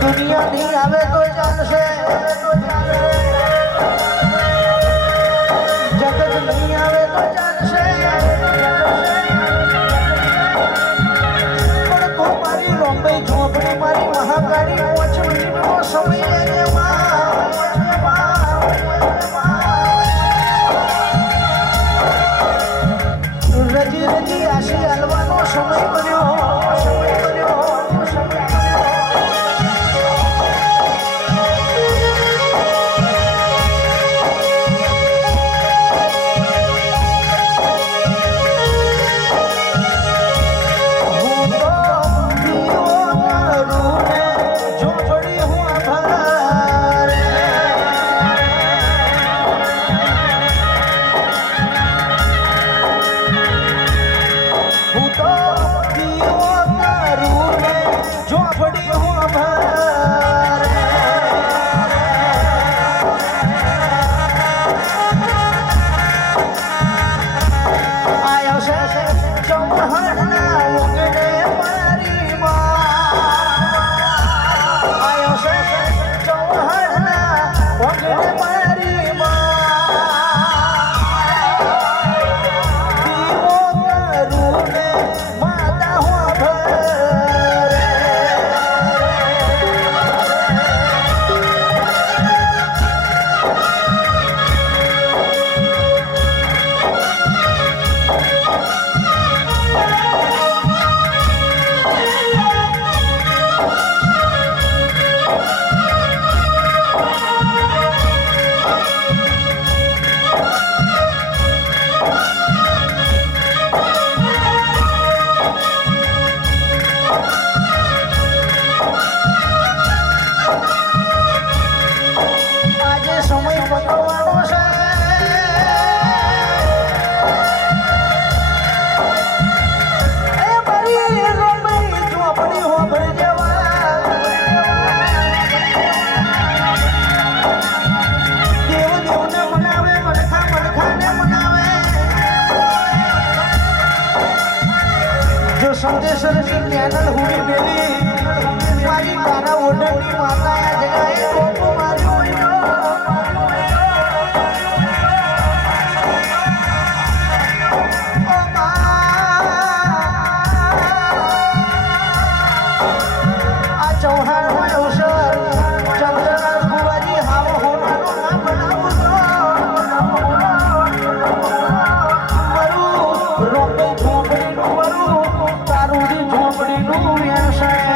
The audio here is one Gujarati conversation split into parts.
દુનિયા નહીં આવે તો ચાલશે, જગત નહીં આવે તો ચાલશે, પણ તું મારી રોંબઈ ઝોપડી મારી મહાકાળી 5 મિનિટનો સમય લેજે રજી રજી આશી હાલવાનો સમય બન્યો, સમય બન્યો, સમય સંદેશર ચેનલ હુડી મેલી મારી તારા ઓઢણી માતા આ જગાએ કોકો માર્યો આ ચૌહાણ હોય અવસર ચંદ્રકાંત ગુવાજી હાવ હોનાનો ના બનાવું મારું રોપે ઝોપડીનું મારું તારુડી ઝોપડીનું વ્યવસાય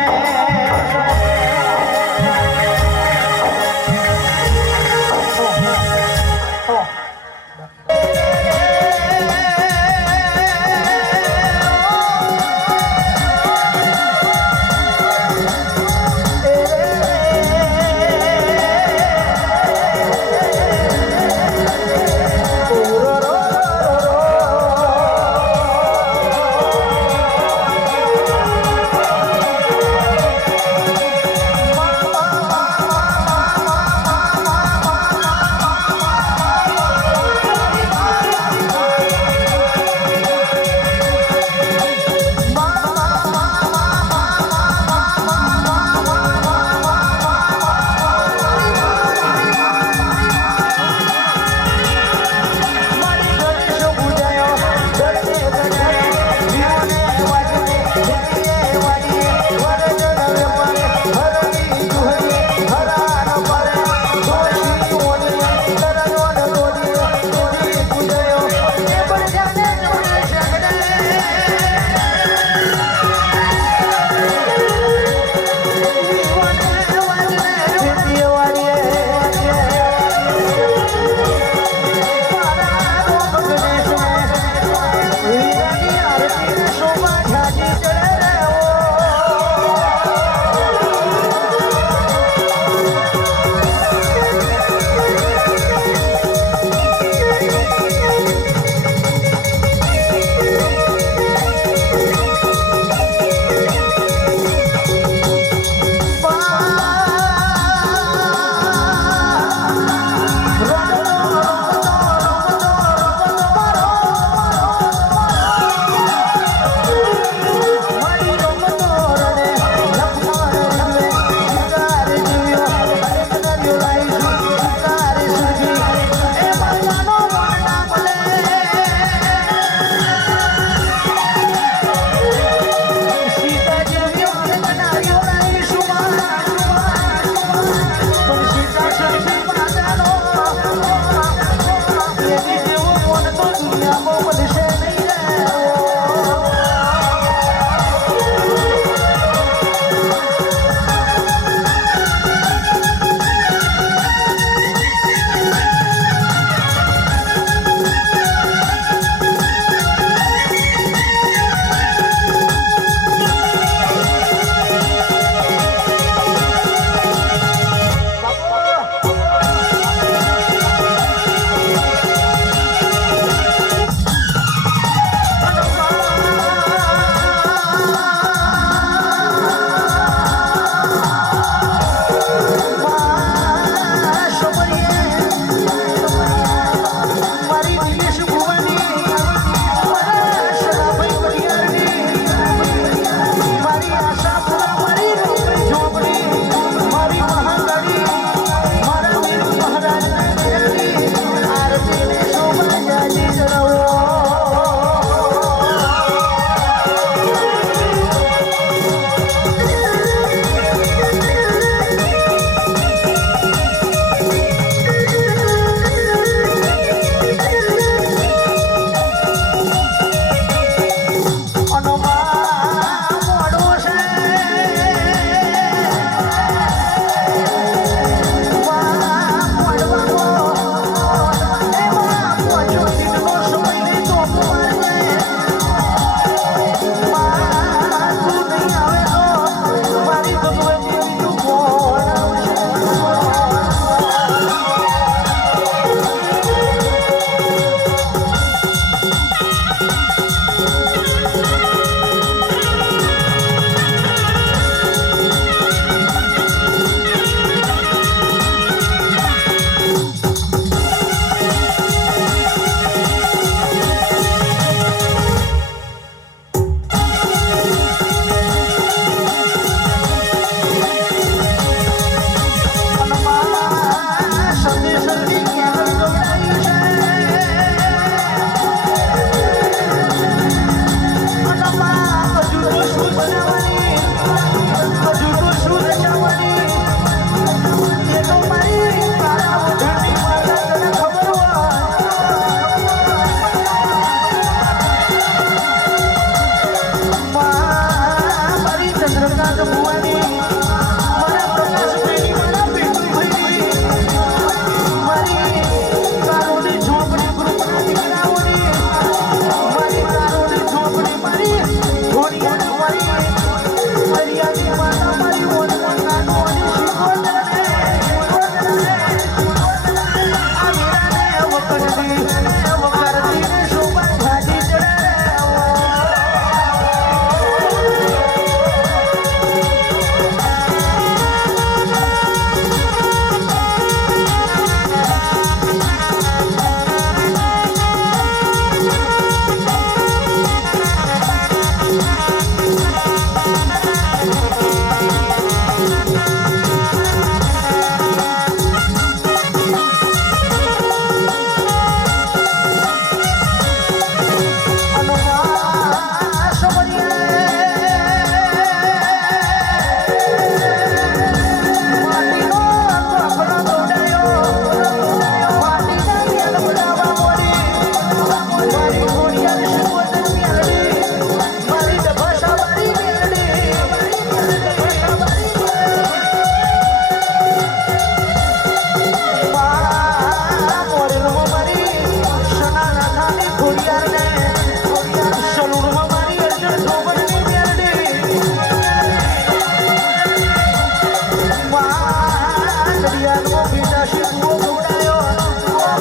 કડિયાનો પીટાશી કુવો જોડાયો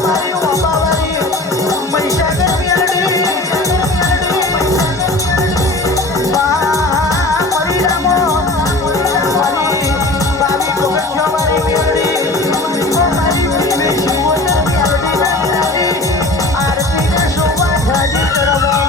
મારી ઓબાવારી મહીસાગર મેરડી મારી રામો મારી બાવી ગોગઠિયો મારી મેરડી મારી પ્રેમી શિવોદર મેરડી આરતી ને શોભા ઝાજી કરવા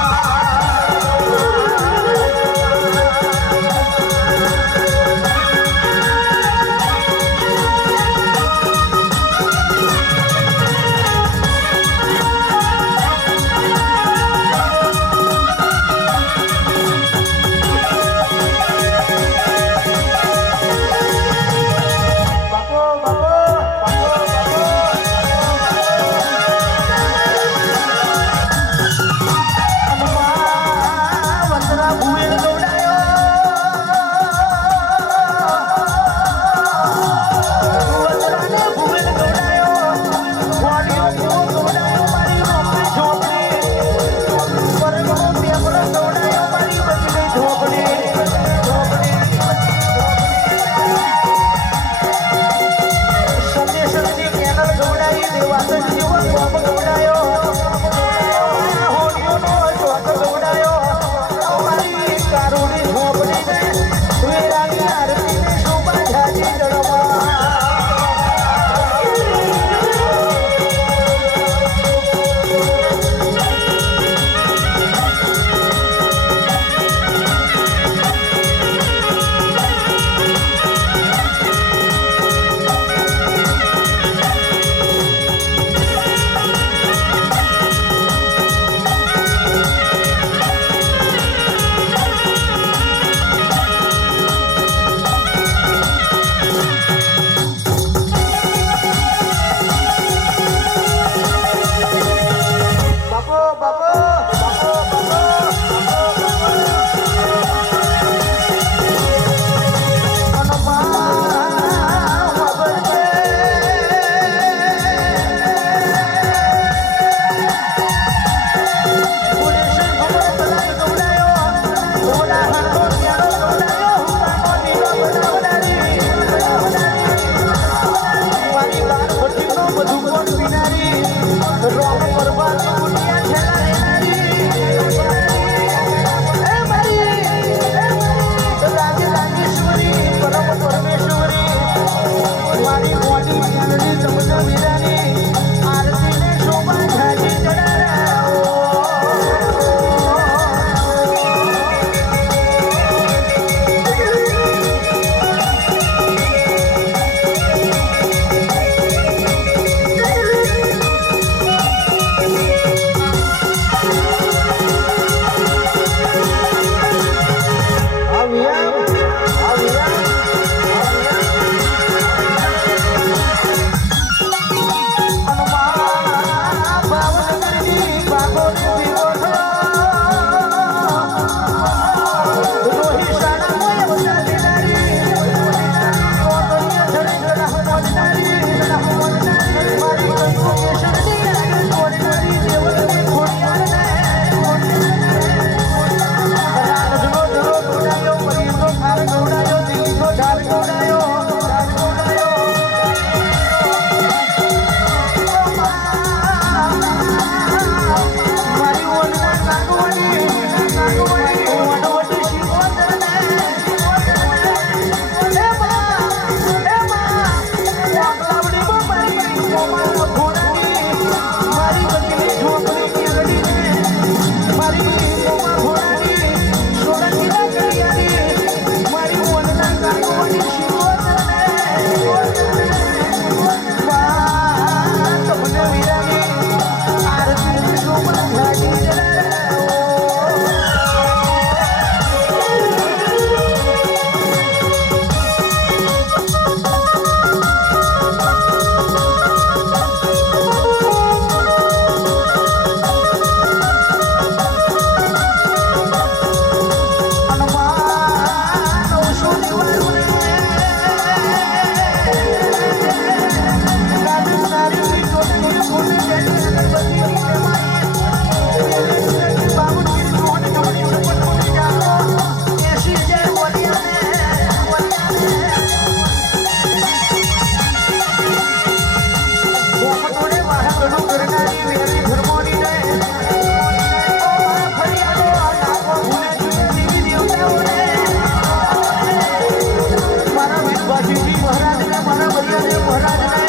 વાસીજી મહારાજને મારા ભૈયાને મહારાજને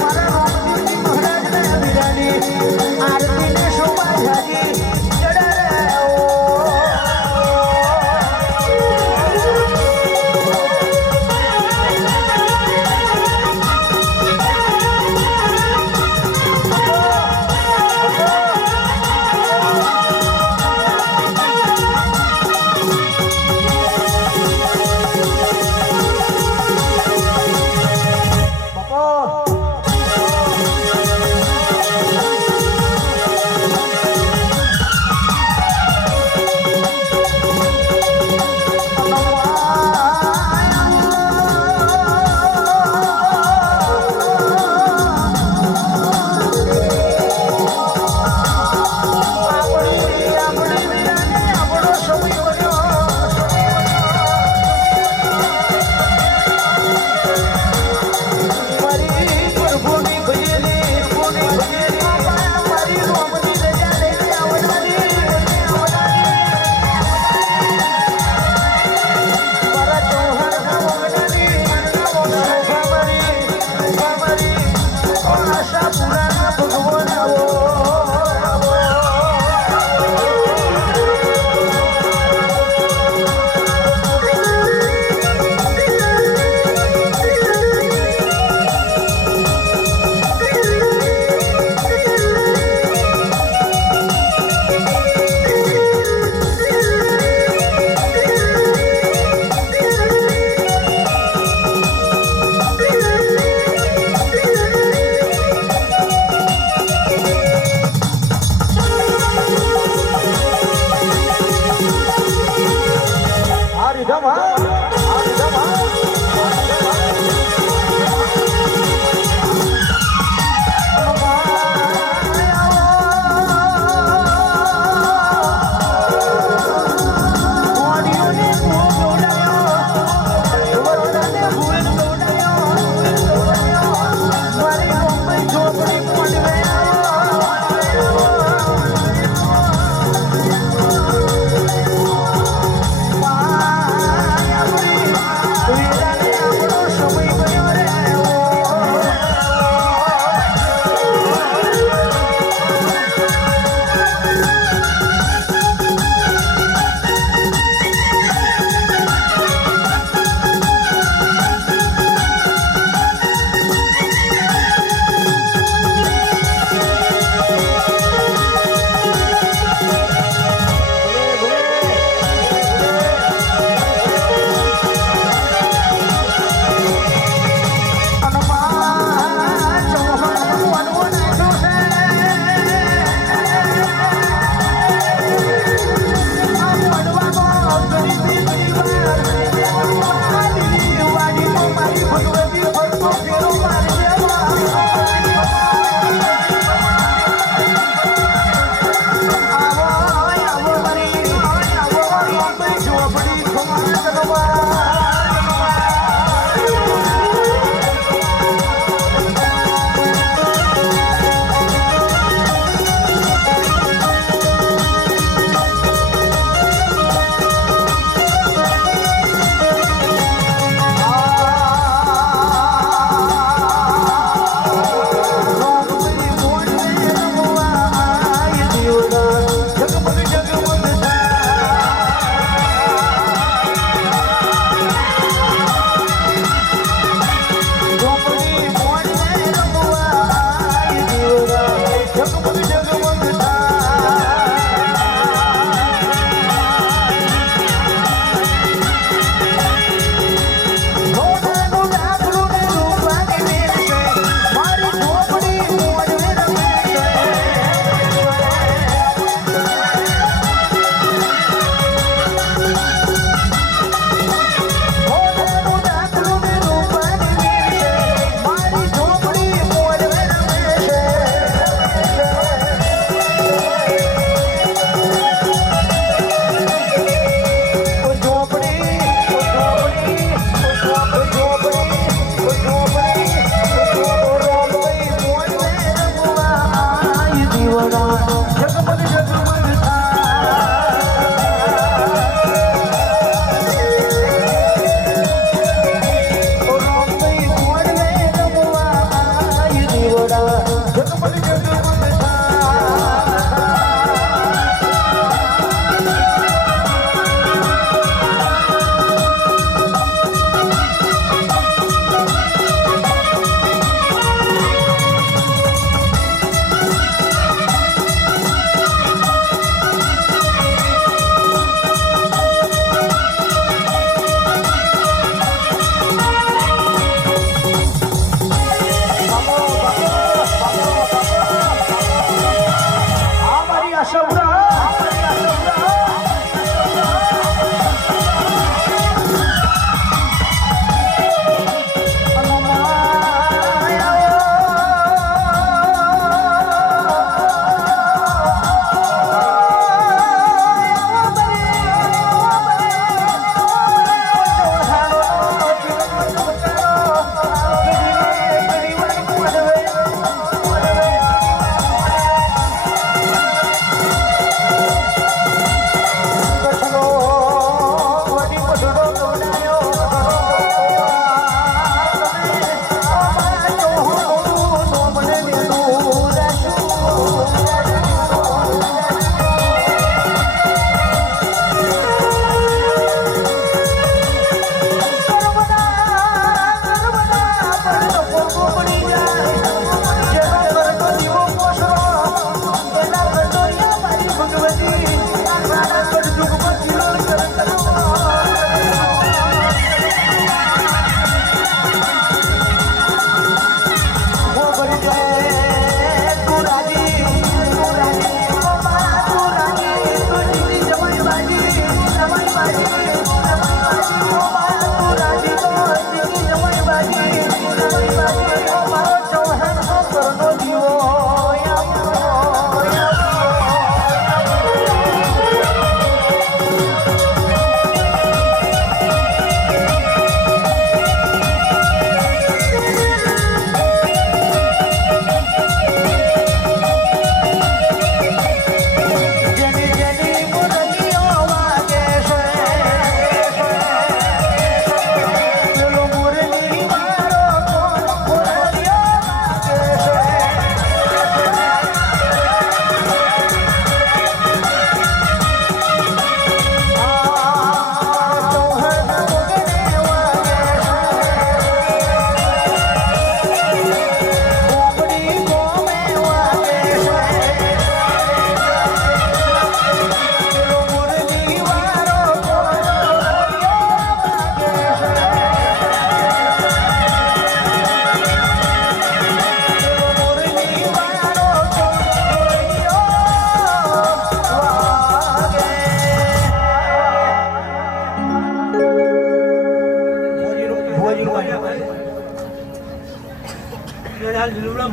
મારા રોમજીજી મહારાજને વીરાની આરતીને શોભા જાજી જડે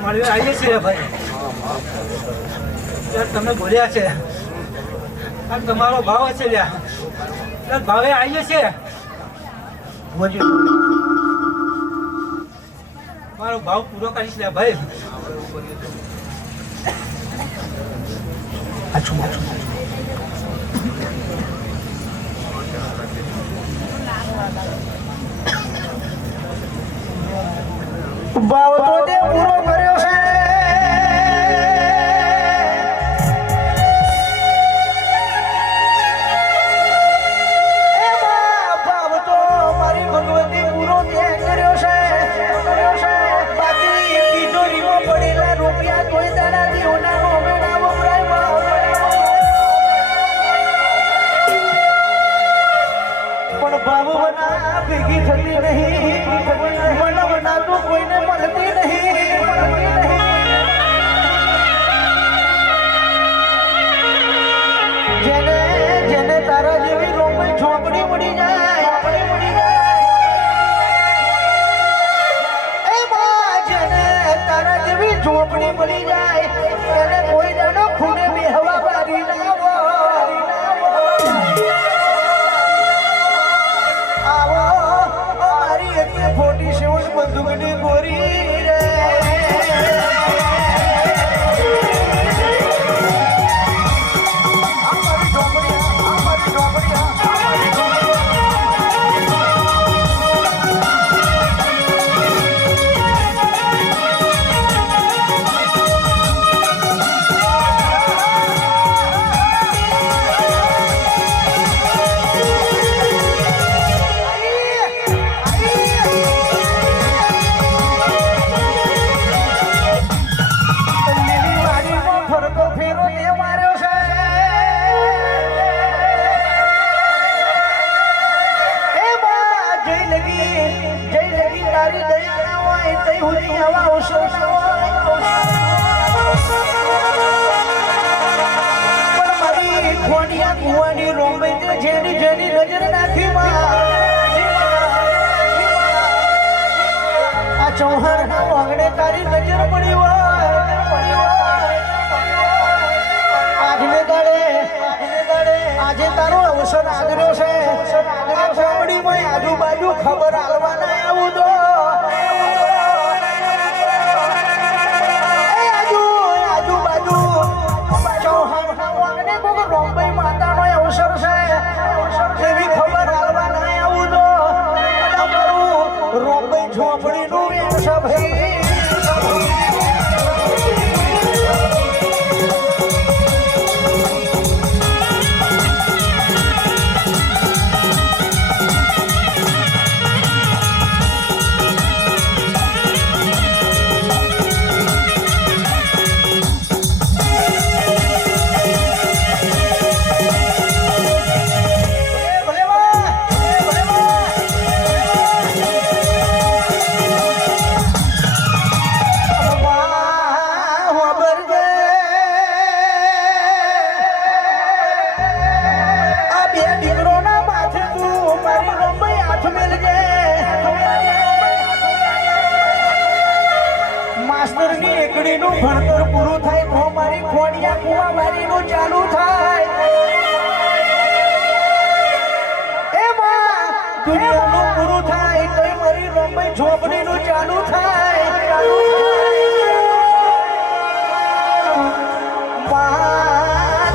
મળ્યો આવીએ છીએ ભાઈ. તમે બોલ્યા છે તમારો ભાવ હશે લ્યા ભાવે આવીએ છીએ. મારો ભાવ પૂરો કરીશ લ્યા ભાઈ. ભાવ તો તે પૂરો કર્યો છે. એમાં ભાવ તો મારી ભગવતી પૂરો તે કર્યો છે. બાકી તિજોરીમાં પડેલા રૂપિયા કોઈ દાડા દીવના મોમેના વપરાય. પણ ભાવના ભેગી થતી નહીં. મનવના તો કોઈને મળતી નહીં. જેને જેને તારા જેવી રોમઈ ઝોપડી મળી જાય. એમાં જેને તારા જેવી ઝોપડી મળી જાય એને કોઈ દાડો ખૂણે બેહવા વારી ના આવો મારી એટલે ફોટી સેવન બંદૂકની ગોરી રે. જેની જેની નજર નાખી આ ચૌહાણ ના વાગણે તારી નજર પડી હોય. આજને દાડે આજે તારો અવસર આદર્યો છે. આ ગામડીમાં આજુબાજુ ખબર આલવાના આવું તો આજુબાજુ ચૌહાણ ના વાગણે કોઈ રોંબાઈ માતાનો અવસર છે. એવી ખબર આલવાના આવું તો રોંબાઈ ઝોપડીનું વેણ છે ભાઈ. માસ્ટરની એકડીનું ભણતર પૂરું થાય તો મારી ખોડિયા કુવાવારીનું ચાલુ થાય. એમાં દુનિયાનું પૂરું થાય તો મારી રોંબાઈ ઝોપડીનું ચાલુ થાય.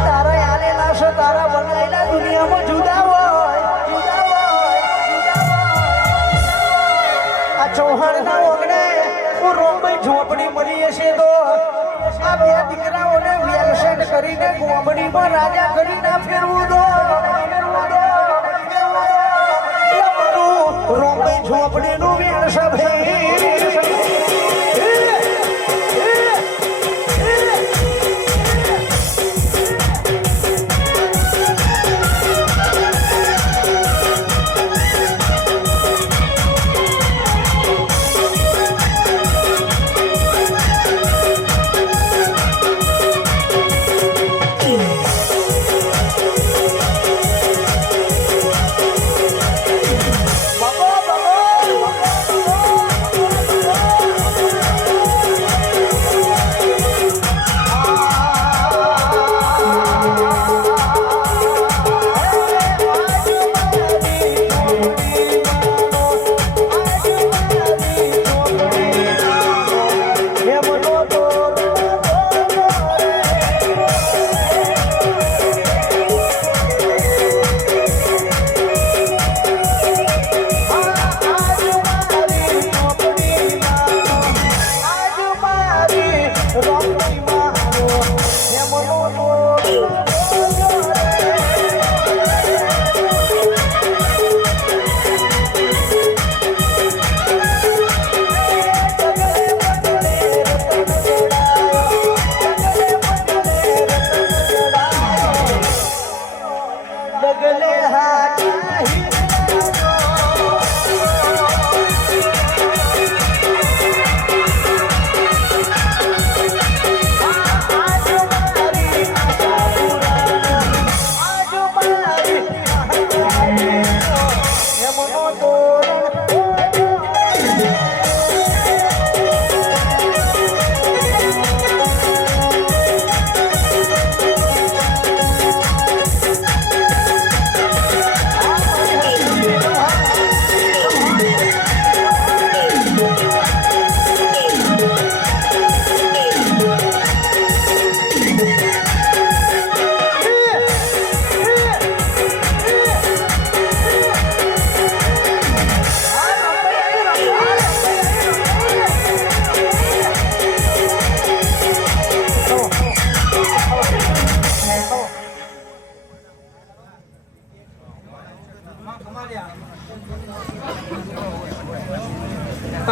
તારા આલેલા છે તારા બનાવેલા દુનિયામાં જુદા હોય. આ ચૌહાણના ઓગણે રોંબાઈ ઝોપડી મળી હશે તો આ બે દીકરાઓને વેલસેટ કરીને ગોમડીમાં રાજા કરીને ફેરવું દો. રોંબાઈ ઝોપડીનું વેણ છે ભાઈ.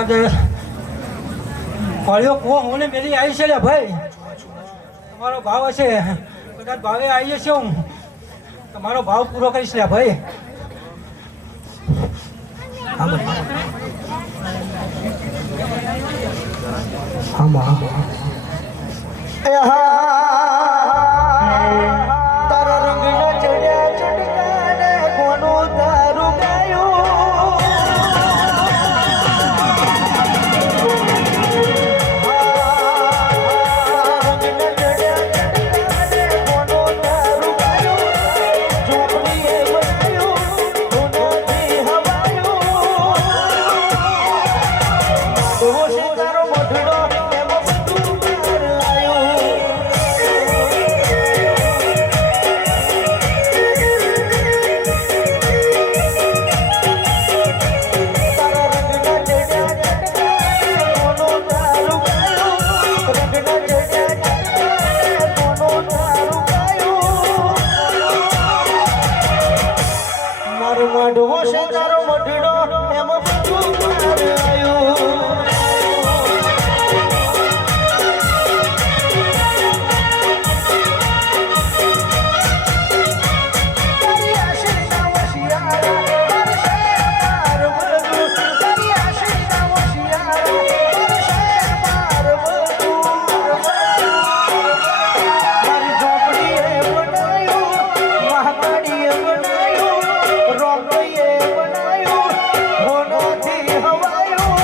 કદાચ ફળ્યો કુવો હું મેલી આવી છે લે ભાઈ. તમારો ભાવ હશે કદાચ ભાવે આવી જશે હું તમારો ભાવ પૂરો કરીશ લે ભાઈ. તારા રંગના ચડ્યા ચડકાને કોનું તારું ગાયું રંગના ચડ્યા ચડકાને કોનું તારું ગાયું ઝોપડીએ બનાયું ગુનાથી હવાયું એવો છે તારો મઢડો એમાં બધું બહાર આવ્યું માડવો છે તારો મઢડો એમાં બધું બહાર આવ્યું તારી આશીના વશિયારા તારી શેર બધું તારી આશીના વશિયારા તારી શેર બધું મારી ઝોપડીએ બનાયું મહાકાળીએ બનાયું રોમડીએ બનાયું હોનાથી હવાયું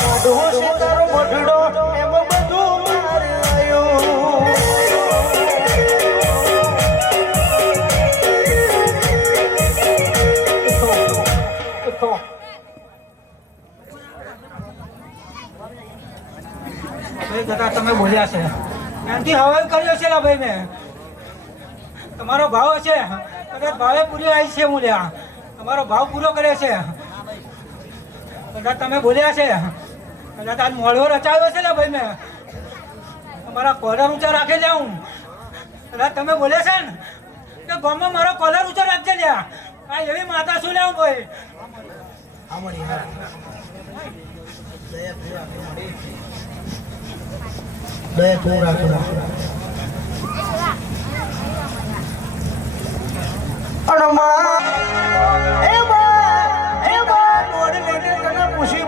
માધવો છે તારો મઢડો એમાં બધું બહાર આવ્યું ભાઈ દાદા તમે બોલ્યા છે એનાથી હવાલ કર્યો છે લા ભાઈ મેં. તમારો ભાવ હશે કદાચ ભાવે પૂરી આવી છે હું લ્યા તમારો ભાવ પૂરો કરે છે કદાચ તમે બોલ્યા છે કદાચ આજ મોડવો રચાયો છે લા ભાઈ મેં તમારા કોલર ઊંચા રાખી જાઉં કદાચ તમે બોલ્યા છે ને કે ગામમાં મારો કોલર ઊંચો રાખજે લ્યા આ એવી માતા શું લેવું ભાઈ.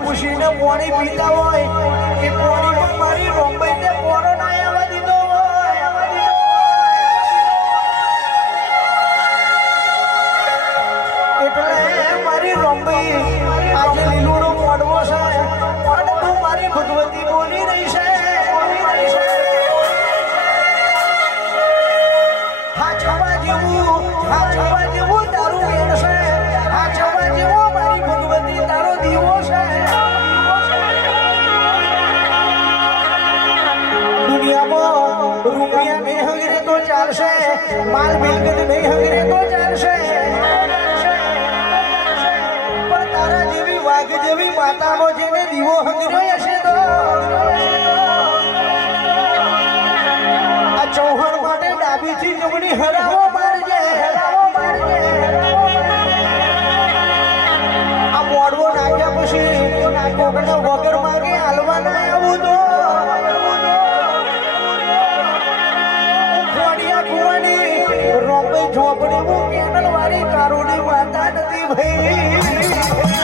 પૂછીને પાણી પીતા હોય એ પાણીમાં મારી રોંબાઈ તે પોરો ના આવવા દીધો હોય એટલે મારી રોંબાઈ આજે લીલુડો મોડવો છે અને તું મારી ભગવતી બોલી રહી છે હાચવા જેવું તારું વેણ છે હાચવા જેવો મારી ભગવતી તારો દીવો છે દુનિયામાં રૂપિયા નહીં હંગરે તો ચાલશે માલ મિલકત નહીં હંગરે તો ચાલશે પણ તારા જેવી વાઘ જેવી માતાનો જેને દીવો હંગર્યો હશે તો આ ચૌહાણ માટે ડાબીથી જમણી હરાવો મારજે આ મોડવો નાખ્યા પછી કોકને વગર માગે હાલવા ના આવું તો ખોડિયા કુવાની રોંબે ઝોપડી હું કેનલ વાળી કારોડી માતા નથી ભાઈ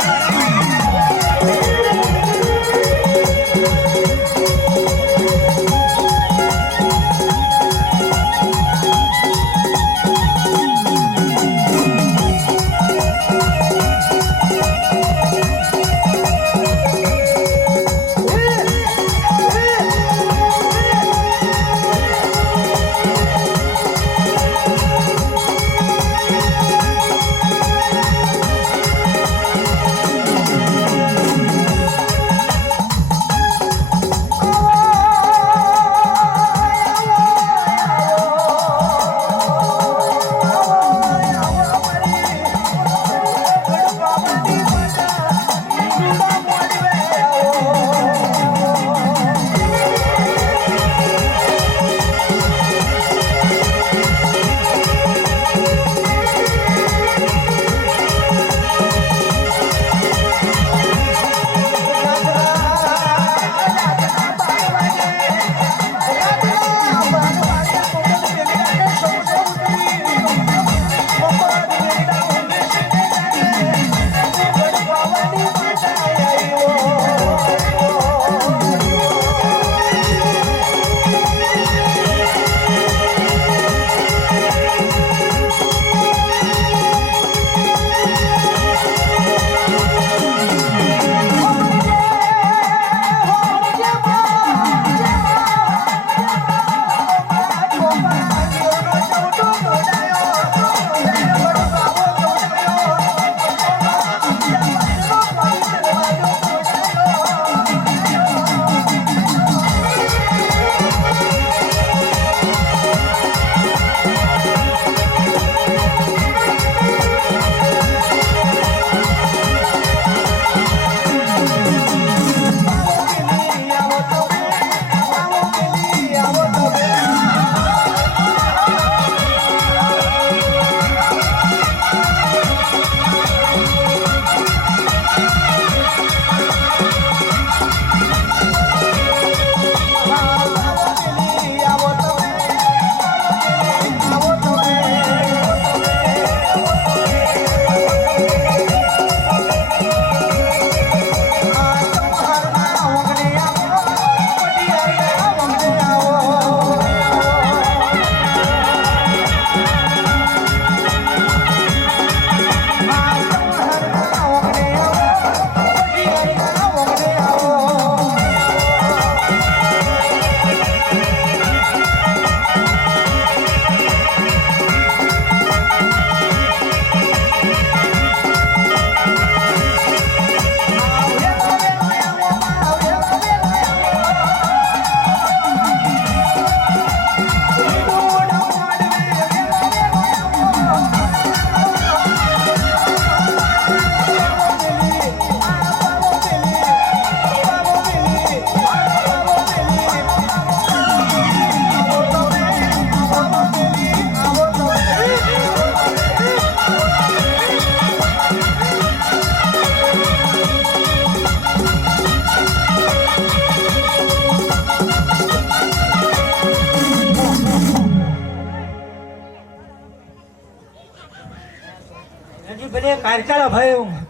ચાલો ભાઈ હું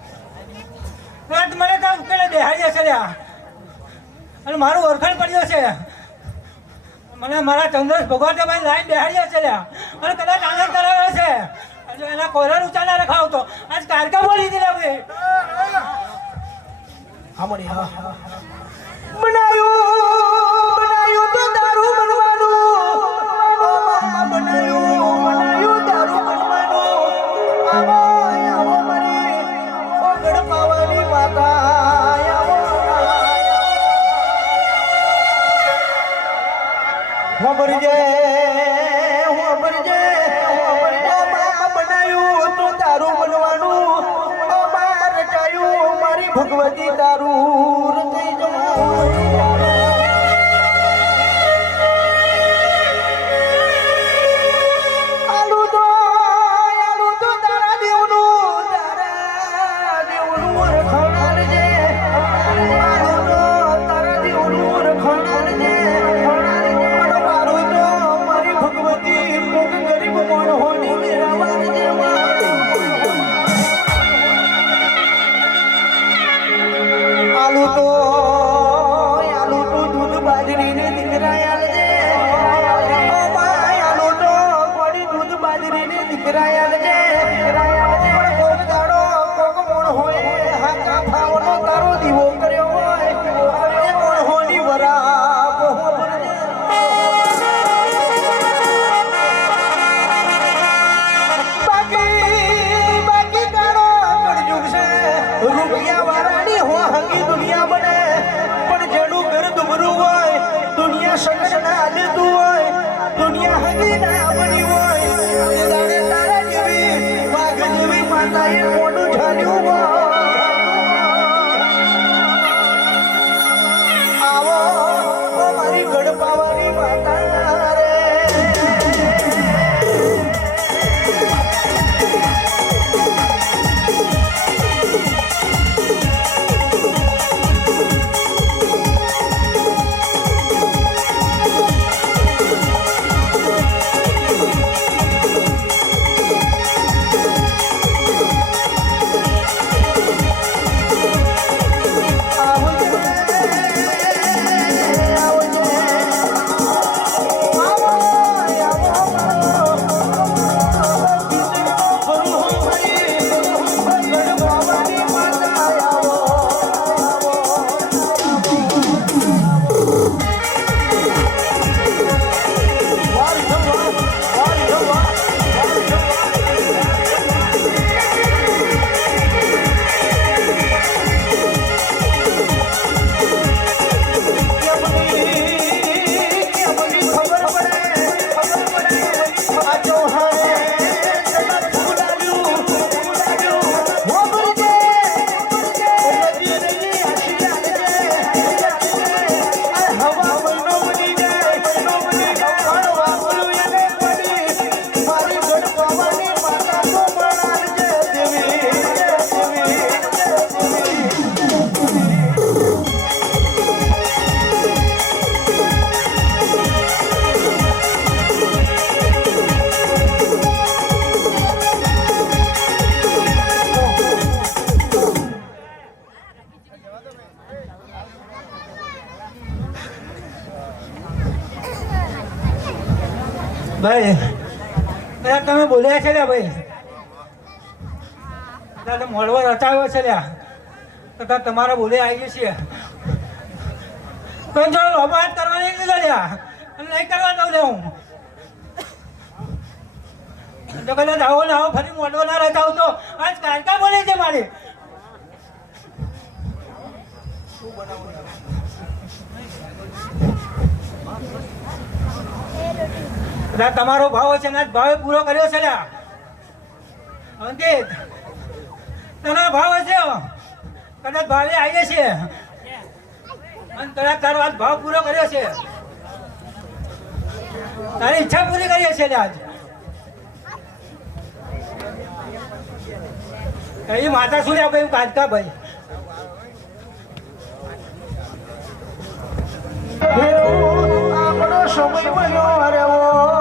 મને કામ ઉકેલે બેહાડી હશે લ્યા અને મારું ઓળખાણ પડ્યો છે મને મારા ચંદ્રેશ ભગવાન ભાઈ લાઈન બેહાડી હશે લ્યા અને કદાચ આનંદ કરાવે છે જો એના કોલર ઊંચા ના રખાવ તો આજ કારકા બોલી દીધા ભાઈ હા મળી હા બનાયું તો દારૂ બનવાનું બનાયું દારૂ બનવાનું આવો મારી ઓગળ પાવાની માતા ખબર જે બનાયું તો દારૂ બનવાનું રચાયું મારી ભગવતી દારૂ રચાઈ આલુ તો તારા દેવનું રખણાર છે આલુ તો તારા દેવનું રખણાર છે મારું તો મારી ભગવતી કોક ગરીબ માણસોની મેરાવાર છે આલુ તો દૂધ બાજરીને દીકરા આલજે આલુ તો કોડી દૂધ બાજરીને દીકરા આલજે પણ કોક દાડો કોક મોણ હોય હાકા ફાવનો તારો દીવો કર્યો હોય એ મોણ હોની વરાપ બાકી કાળો કળજુગ છે રૂપિયા વાળાની હો હંગી દુનિયા બને પણ જેનું ઘર દુબરું હોય દુનિયા સગન ના લેતું હોય દુનિયા હંગી ના બની હોય એ દાડે તારા જેવી વાઘ જેવી માતાએ મોઢું ઝાલ્યું હોય આવો ઓ મારી ગઢ પાવાની માતા રે ભાઈ તમે બોલ્યા છે લ્યા ભાઈ દાદા મોડવો રચાયો છે લ્યા તો તમારા બોલે આવી છીએ તો જો વાત કરવાની નહીં લ્યા અને નહીં કરવા દઉં લે હું જો કદાચ આવો ને આવો ફરી મોડવો ના રચાવ તો આજ કારકા બોલે છે મારી તમારો ભાવ છે ને ભાવે પૂરો કર્યો છે અંકિત તનો ભાવ છે કદાચ ભાવે આવી છે અને કદાચ તારો આજ ભાવ પૂરો કર્યો છે તારી ઈચ્છા પૂરી કરી છે આજ કઈ માતા શું લે ભાઈ કાજકા ભાઈ આપણો સમય બન્યો રેવો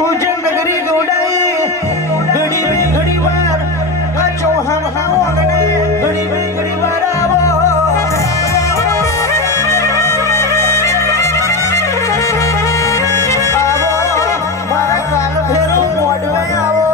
ઉજ્જૈન નગરી ગોડાઈ ઘડી વાર આ ચૌહાણ હાવ આગળ ઘડી વાર આવો આવો મારા કાલ ફેરો મોડવે આવો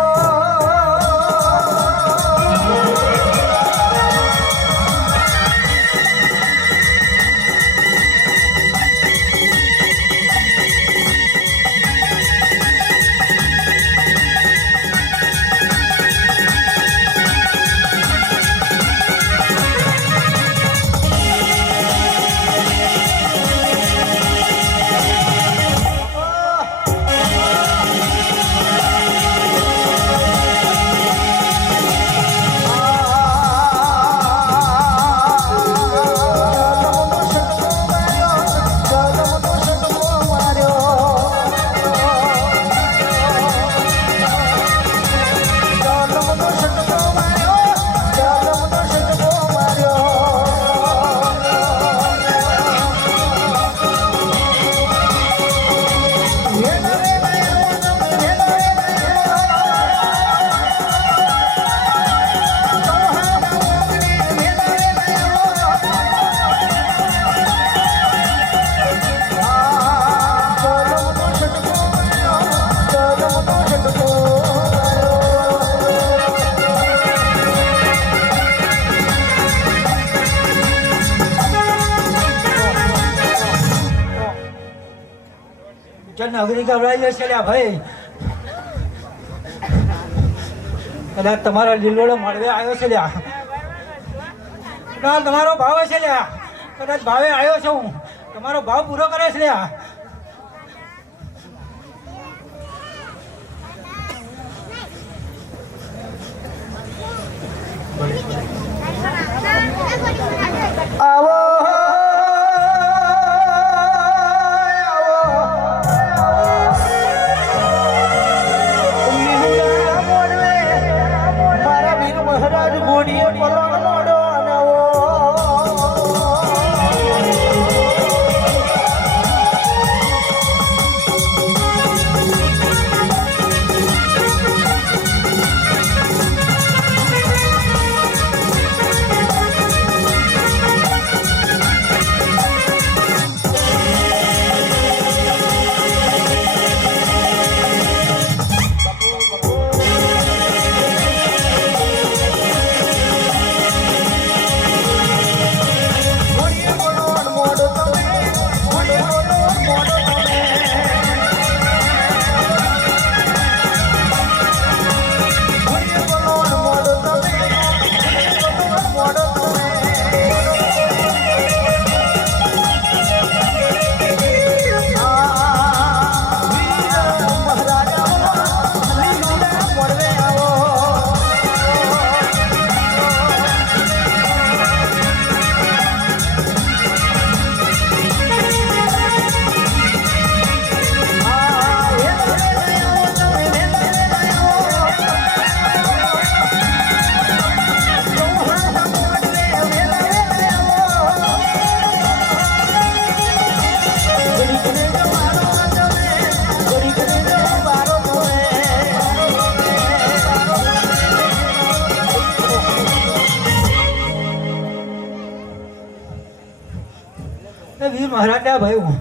નગરી ગભરાઈ જશે લ્યા ભાઈ કદાચ તમારો લીલોડો મળવે આવ્યો છે લ્યા કદાચ તમારો ભાવ છે લ્યા કદાચ ભાવે આવ્યો છું તમારો ભાવ પૂરો કરે છે લ્યા આવો વીર મહારાજ ના ભાઈ હું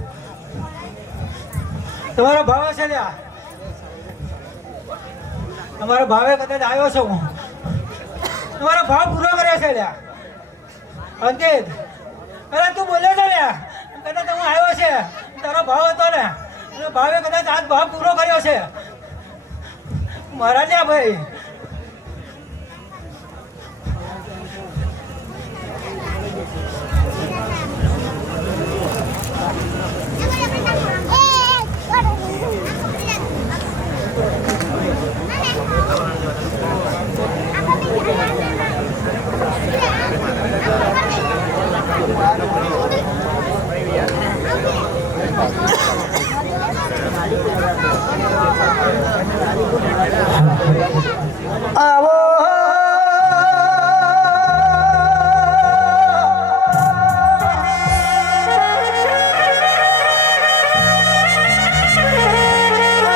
તમારો ભાવ છે લ્યા તમારો ભાવે કદાચ આવ્યો છો હું તમારો ભાવ પૂરો કર્યો છે લ્યા અંકિત અરે તું બોલ્યો છે લ્યા કદાચ હું આવ્યો છે તારો ભાવ હતો ને અને ભાવે કદાચ આજ ભાવ પૂરો કર્યો છે મહારાજ ના ભાઈ આવો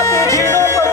પેઢીનો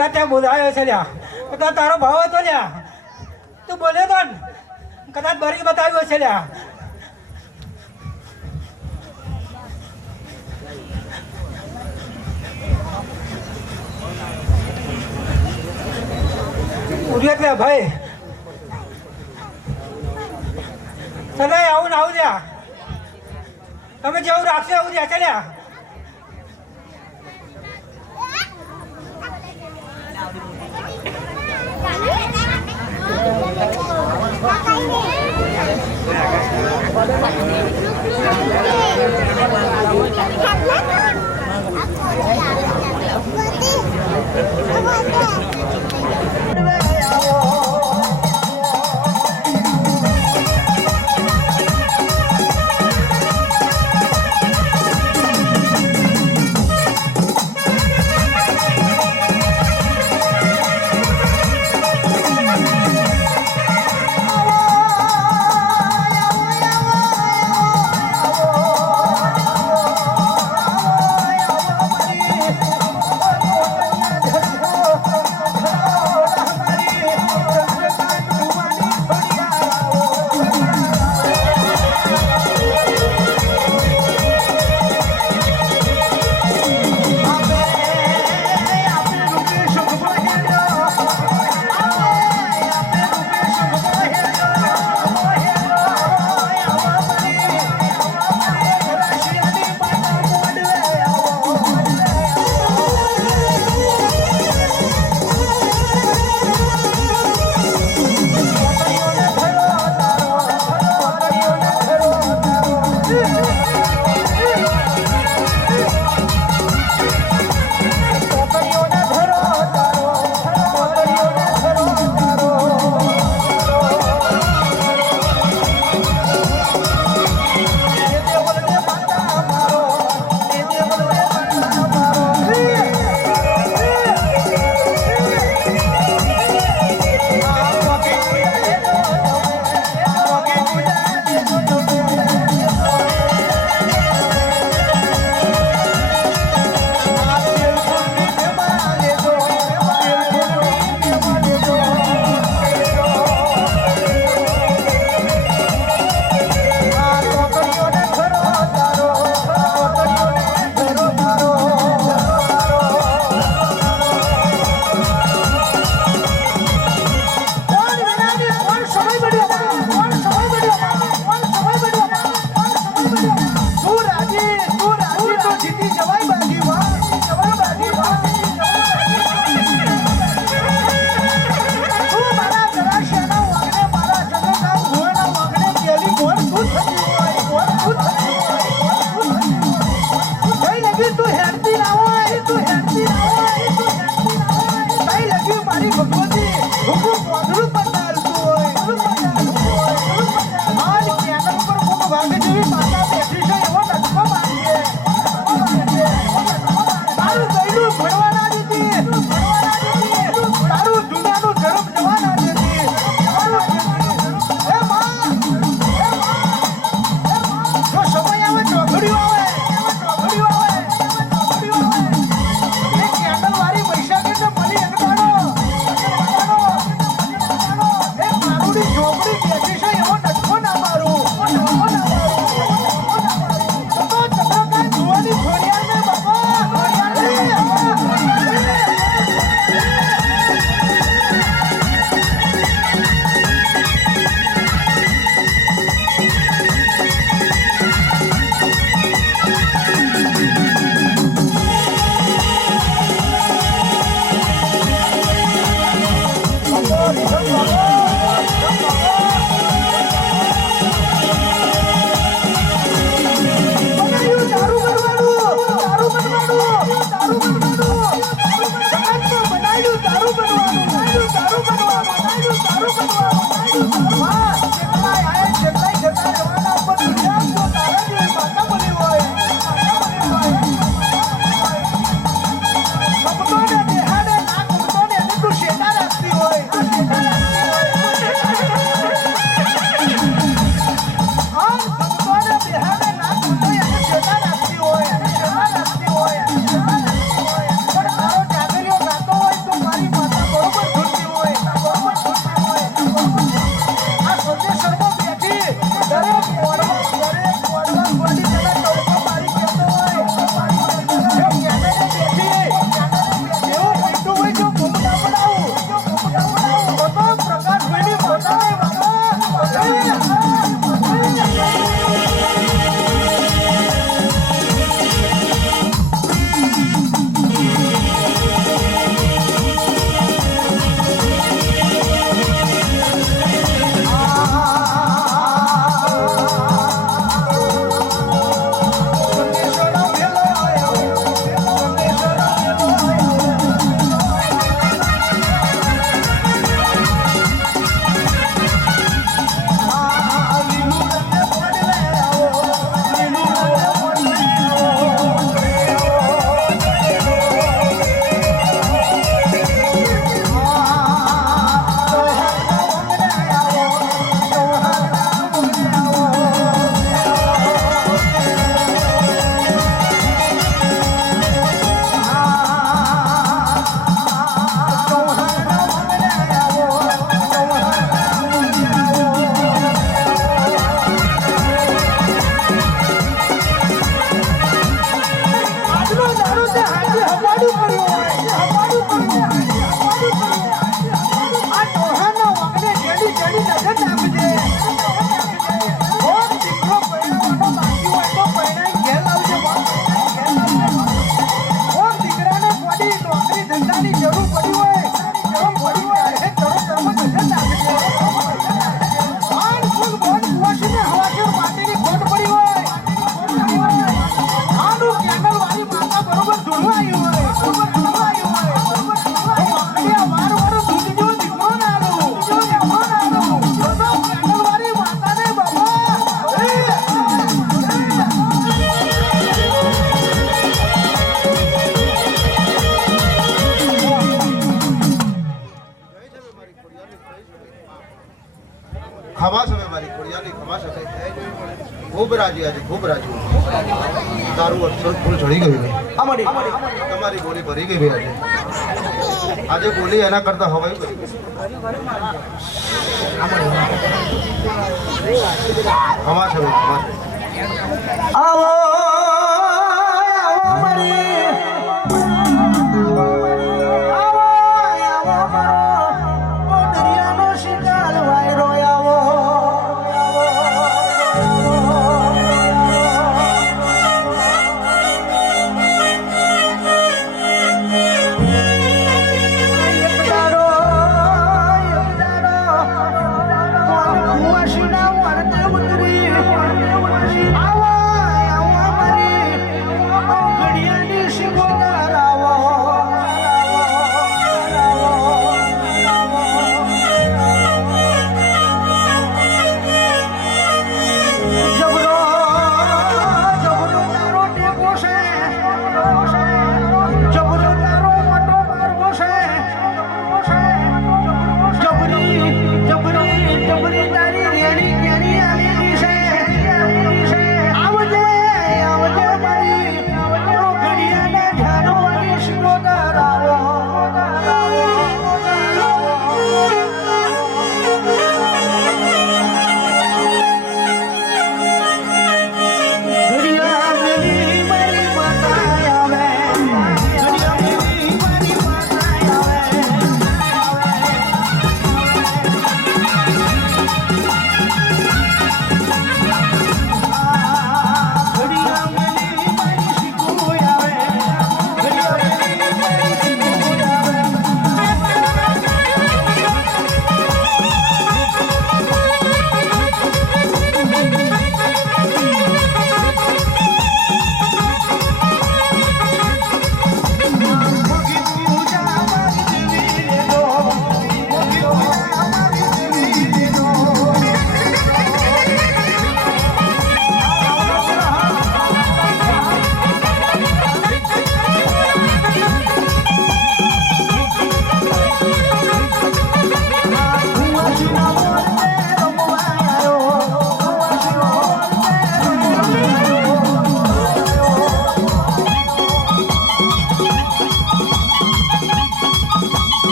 કદાચ ત્યાં બોલાયો છે લ્યા કદાચ તારો ભાવ હતો લ્યા તું બોલ્યો તો ને કદાચ બરી બતાવ્યો છે લ્યા ઉડ્યો લે ભાઈ સદાય આવું ને આવું લ્યા તમે જેવું રાખશો એવું લ્યા ચાલ્યા ખમાસ હવે મારી ખોડિયાની ખમાસ હવે ખૂબ રાજી આજે ખૂબ રાજી તારું અક્ષર ફૂલ ચડી ગયું છે. તમારી બોલી ભરી ગઈ ભાઈ આજે બોલી એના કરતા હવાઈ ભરી ગઈ. ખમાસ હવે ખમાસ આવો